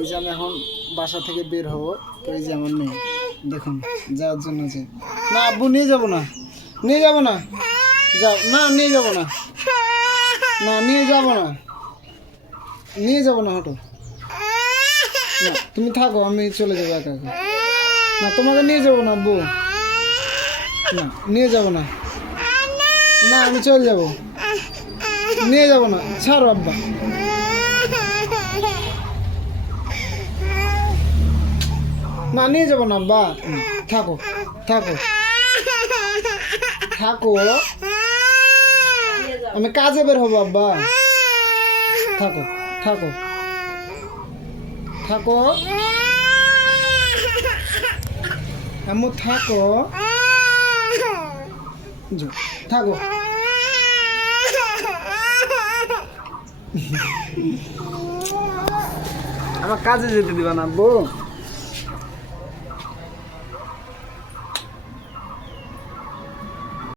এই যে আমি এখন বাসা থেকে বের হব, তো এই যে আমার মেয়ে দেখুন যাওয়ার জন্য যে না আব্বু নিয়ে যাব না, নিয়ে যাব না, যাও না, নিয়ে যাব না, না নিয়ে যাব না, নিয়ে যাব না, হটো না, তুমি থাকো, আমি চলে যাবো একা একা। না তোমাকে নিয়ে যাবো না আব্বু, না নিয়ে যাব না, না আমি চলে যাব, নিয়ে যাব না, ছাড়ো আব্বা, না নিয়ে যাবো না আব্বা, থাকো থাকো থাকো, আমি কাজে বের হবো আব্বা, থাকো থাকো থাকো আম্মু থাকো, যাও, থাকো আমার কাজে যেতে দিবা না আব্বু।